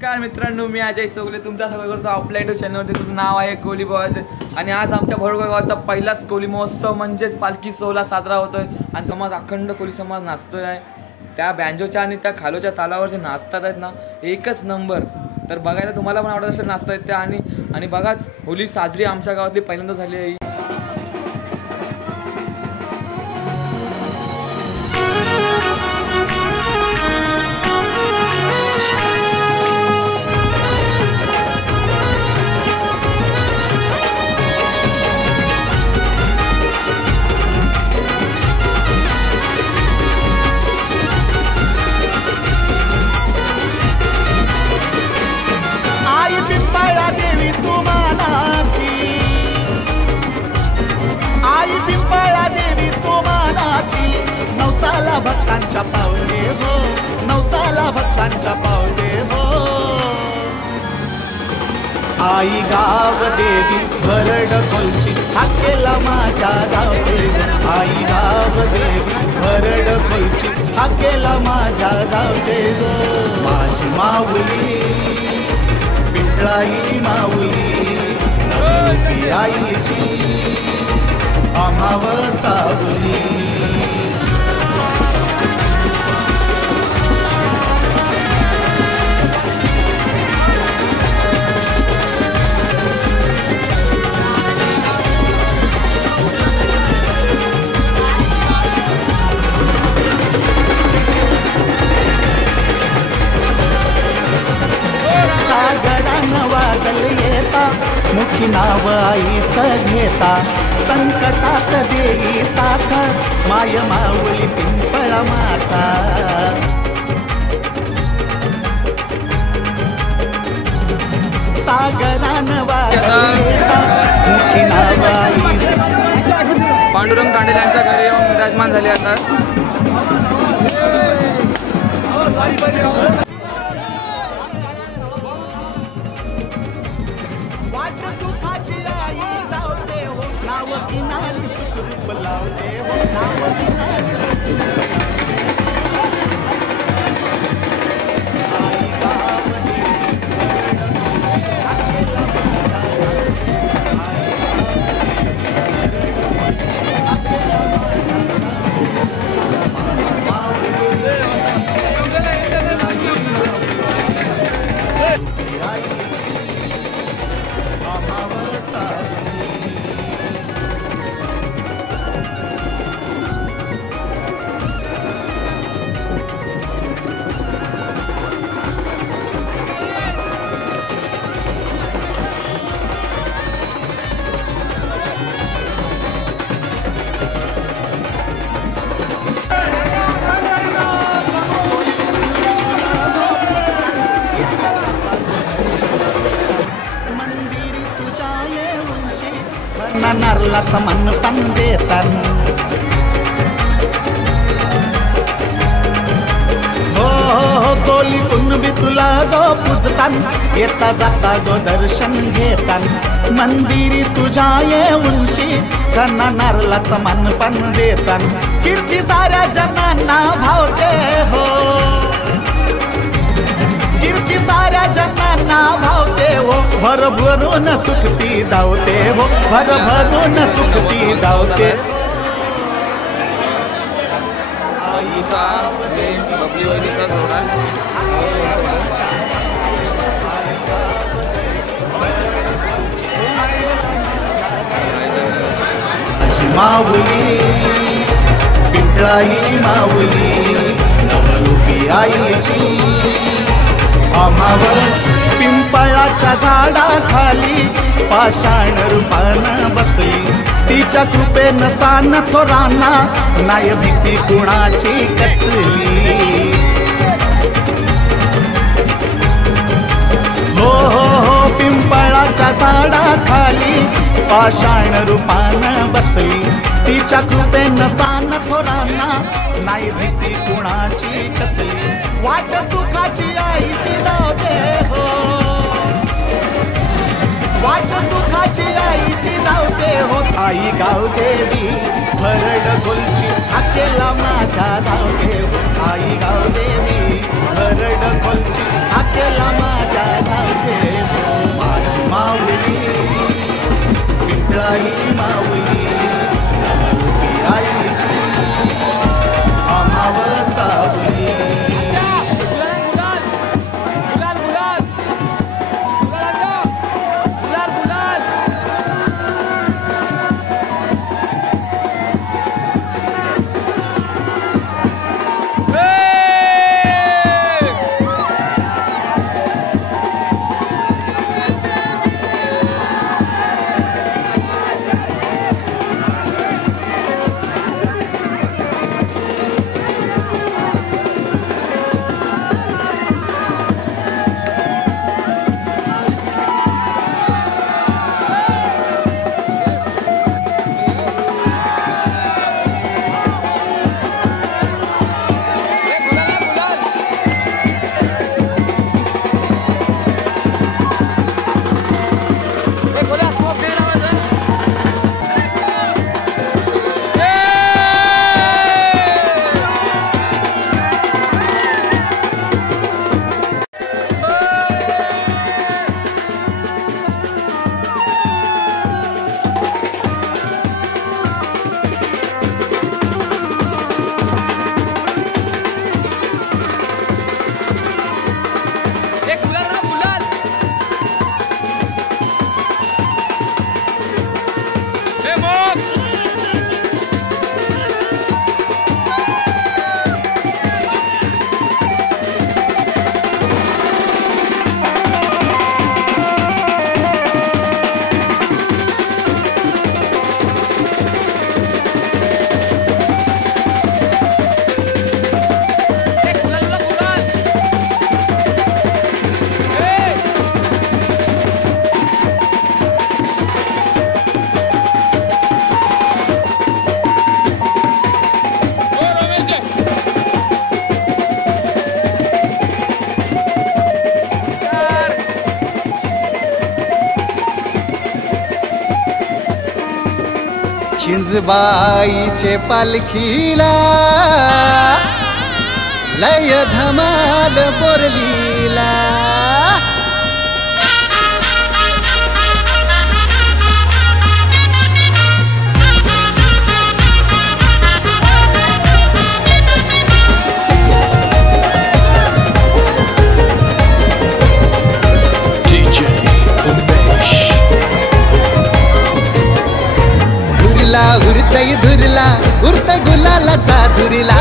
नमस्कार मित्रांनो, मी अजय चौगले तुमचा सगळं करतो आपल्या युट्यूब चॅनलवरती. तुझं नाव आहे कोली बॉज आणि आज आमच्या भडगाव गावाचा पहिलाच कोली महोत्सव म्हणजेच पालखी सोहळा साजरा होतोय आणि समाज अखंड कोली समाज नाचतोय आहे. त्या बँजोच्या आणि त्या खालोच्या तालावर जे नाचतात आहेत ना, एकच नंबर. तर बघायला तुम्हाला पण आवडत असेल नाचता येत त्या आणि बघाच होली साजरी आमच्या गावातली पहिल्यांदा झाली आहे. भक्तांच्या पावले हो, नवसाला भक्तांच्या पावले हो. आई गाव देवी भरड खोलची हाकेला माझ्या गावते. आई गाव देवी भरड खोलची हाकेला माझ्या गावते हो. माझी माऊली पिंपळाई माऊली आईची अमावसावली. मुखी नाव आईचं घेता संकटात देई साथ माय माऊली पिंपळा माता. सागरान वादळेता मुखी नाव आई. पांडुरंग तांडेल यांच्या घरी येऊन विराजमान झाले आता. नारला समान पण देतात हो. कोली कुणबी तुला गो पूजतान येता जाता गो दर्शन घेतान. मंदिरी तुझ्या येऊनशी त्यांना नारला समान पण देतात. कीर्ती साऱ्या जनांना भावते हो, कीर्ती साऱ्या जनांना भावते हो. भरभरून सुखती धावते हो, भरभरून सुखती धावते. आईचा बबली वहिनीचा जोडा माऊली पिंपळाई माऊली नवरूपी आईची अमावस. पिंपळाच्या झाडाखाली पाषाण रूपानं बसली तिच्या कृपेनं सान थोरांना नाय भीती कुणाची कसली. हो हो हो पिंपळाच्या झाडाखाली पाषाण रूपानं बसली तिच्या कृपेनं सान थोरांना नाय भीती कुणाची कसली. वाट सुखाची आई ती धावते हो, वाट सुखाची आई ती धावते हो. आई गाव देवी भरड खोलची हाकेला माझ्या धावते हो. आई गाव देवी भरड खोलची हाकेला माझ्या चिंजबाईचे पालखीला लय धमाल बोरलीला. उरतई धुरला उरतई गुलालाचा धुरिला.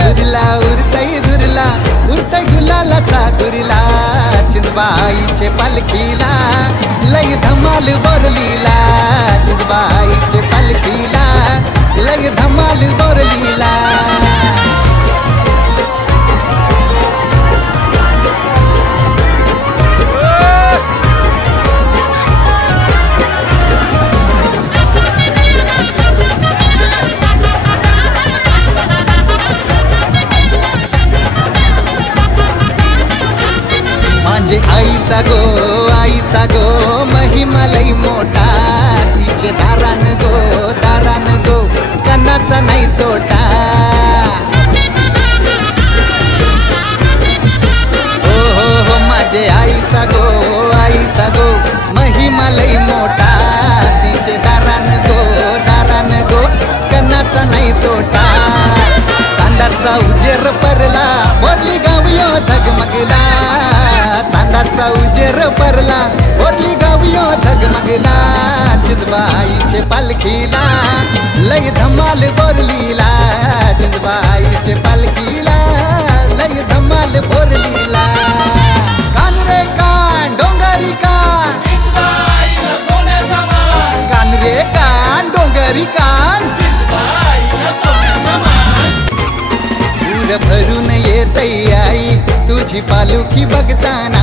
धुरला उरतई धुरला उरतई गुलालाचा धुरिला. चिंजबाईचे पालखीला लय धमाल बोरलीला. चिंजबाईचे पालखीला लय धमाल बोरलीला. माझे आईचा गो महिमा लई मोठा. तिचे दारान गो कणाचा नाही तोटा. हो हो हो माझे आईचा गो महिमा लई मोठा. तिचे दारान गो कणाचा नाही तोटा. चांदाचा उजेर परला बोरली गावयो झगमगला. चांदाचा उजेर परला बोरली गावयो झगमगला. चिंजबाईचे पालखीला लय धमाल बोरलीला. चिंजबाईचे पालखीला लय धमाल बोरलीला. कान रे कान डोंगरी कान. कान रे कान डोंगरी कान. दूर भरून येतई आई तुझी पालखी बघताना.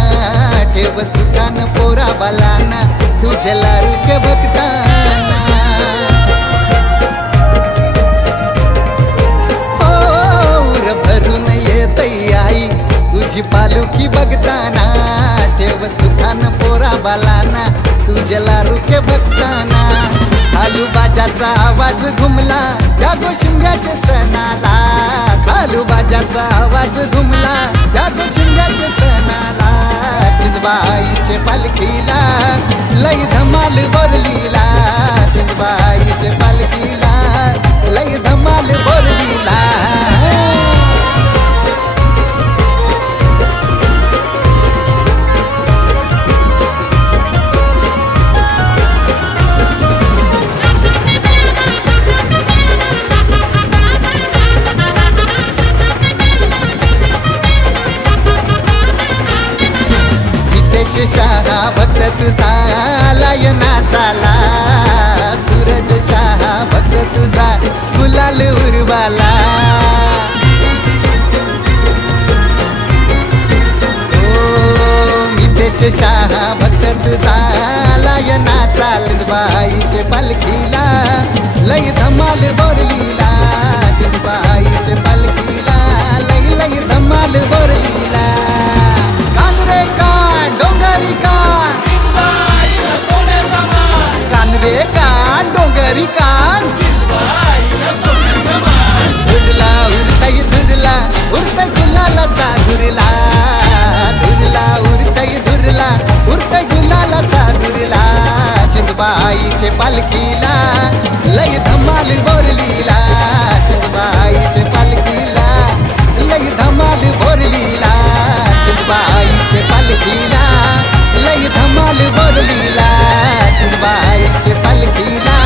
ठेव सुखान पोरा बालाना तुझे लाडके बघताना. दूर भरून येतई आई तुझी पालखी बघताना. ठेव सुखान पोरा बालाना तुझे लाडके बघताना. खालू बाजाचा आवाज घुमला त्या गोशिंब्याच्या सणाला. खालू बाजाचा आवाज घुमला त्या गोशिंब्याच्या सणाला. चिंजबाईचे पालखीला लय धमाल बोरलीला. चिंजबाईचे पालखीला लय धमाल बोरलीला. शाहा भक्त तुझा लायना झाला. सूरज शाहा भक्त तुझा गुलाल उरवाला. ओ मितेश शाहा भक्त तुझा लायना चाल. चिंजबाईचे पालखीला लय धमाल बोरलीला. चिंजबाईचे पालखीला लय धमाल बोरलीला. कान रे कान डोंगरी कान. कान रे कान डोंगरी कान. धुरला उरतई धुरला उरतई गुलालाचा धुरला. धुरला उरतई धुरला उरतई गुलालाचा धुरला. चिंजबाईचे पालखीला लय धमाल बोरलीला. चिंजबाईचे पालखीला लय धमाल बोरलीला. चिंजबाईचे पालखीला लय धमाल बोरलीला. चिंजबाईचे पालखीला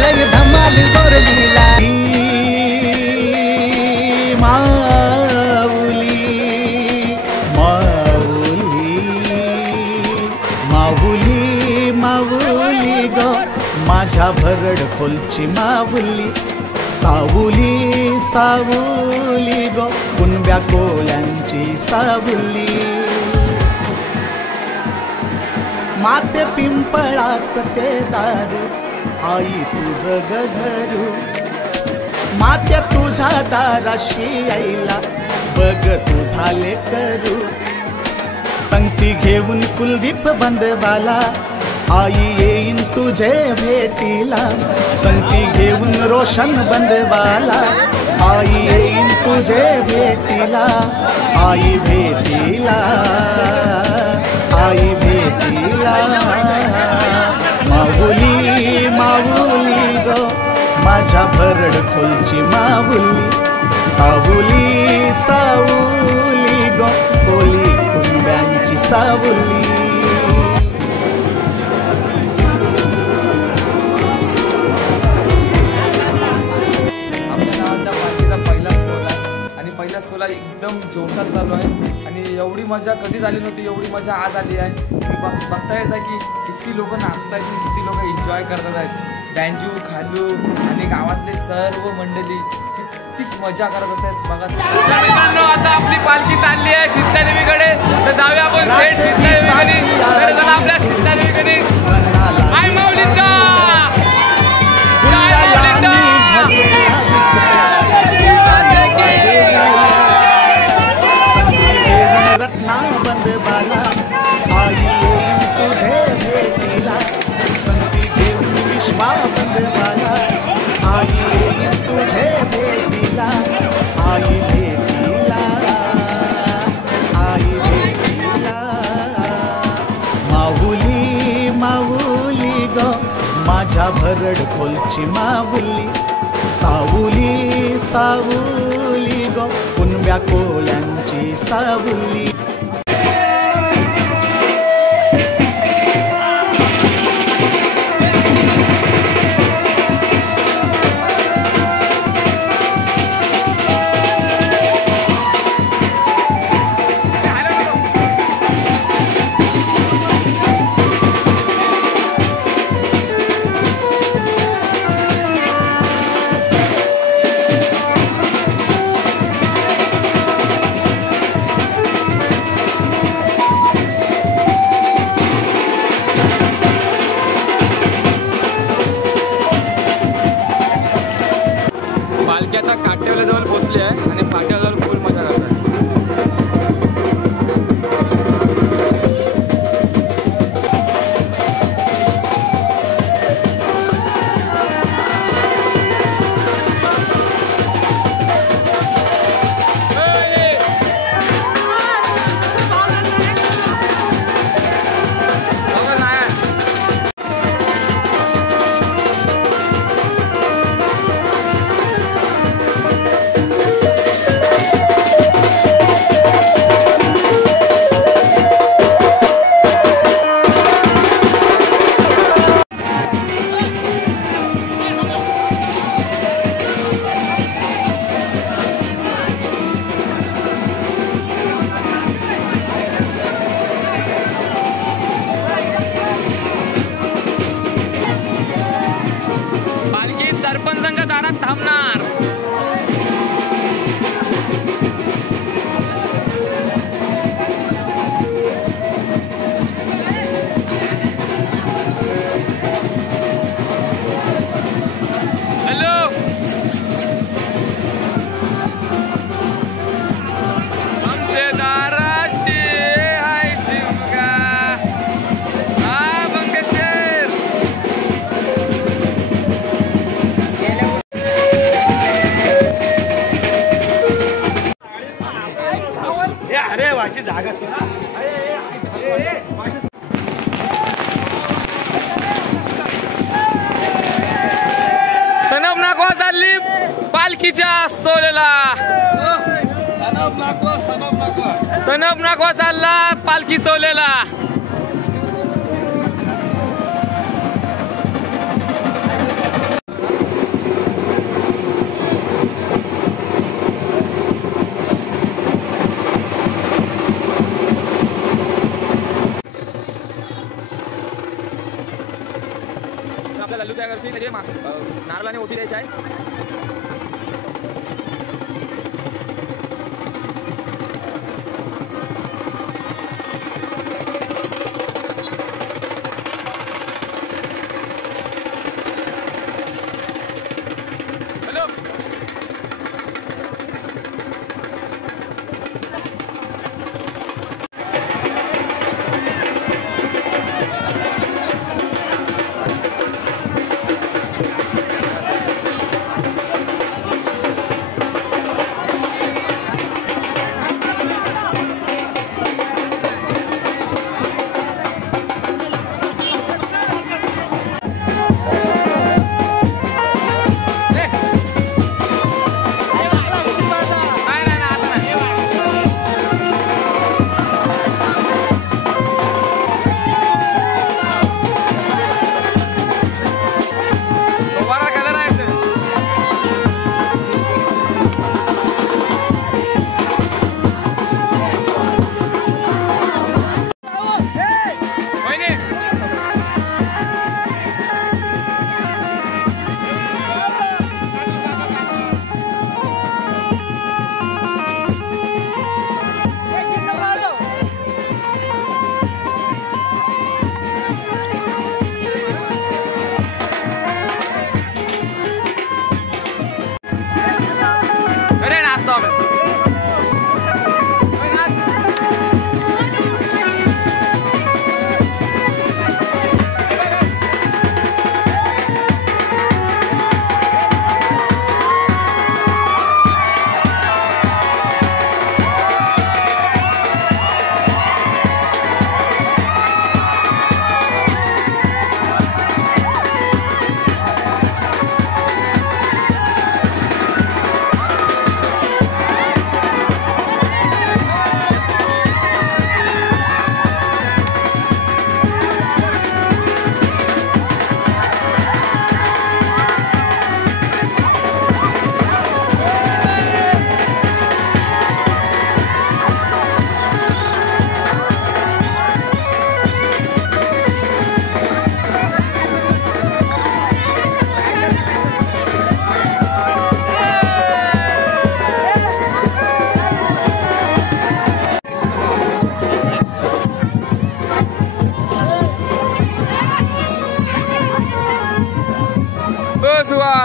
लय धमाल बोरलीला. माऊली माऊली माऊली माऊली ग माझ्या भरड खोलची माऊली. सावली सावली ग कुणब्या कोल्यांची सावली. माते पिंपळाच ते दारू आई तुझ गधरू. मात्या तुझ्या दाराशी यायला बघ तुझा लेकरू. संगती घेऊन कुलदीप बंदवाला आई येईन तुझे भेटीला, संगती घेऊन रोशन बंदवाला. आई येईन तुझे भेटीला, आई भेटीला, आई भेटीला. माऊली माऊली ग माझ्या भरड खोलची माऊली, सावली सावली ग कोली कुंब्यांची सावली. पहिला सोला एकदम जोशात चालू आहे आणि एवढी मजा कधी झाली नव्हती, एवढी मजा आज आली आहे. बघता येत आहे की किती लोक नाचत आहेत आणि किती लोक एन्जॉय करतात आहेत. बँजू खालू आणि गावातले सर्व मंडळी किती मजा करत असतात बघा. मित्रांनो आता आपली पालखी चालली आहे शीतलादेवीकडे, तर जाऊया आपण थेट शीतलादेवीकडे. तर चला आपल्या शीतलादेवीकडे. हाय माऊलीचा, जय माऊलीचा. रत्ना बंदवाला, आई येईन तुझे भेटीला, संगती घेऊन विश्वा बंदवाला. आई येईन तुझे भेटीला, आई भेटीला, आई भेटीला. माऊली माऊली ग माझ्या भरड खोलची माऊली, सावली सावली ग कुणब्या कोल्यांची सावली. आता काटेवाल्याजवळ पोहोचली आहे आणि फाट्याजवळ फुल मजा करतात. सरपंचांच्या दारात थांबणार. हॅलो आमचे दाराशी हाय शिवगा. हा मंगेशर अरे वाची जागा सनब नाकवा चालली पालखीच्या सोलेला. सनब नाकवा चालला पालखी सोलेला. आपल्या लल्लूच्या घरची त्याचे नारळाने ओटी द्यायची आहे. हॅलो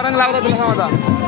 रंग लागला तुला सांगता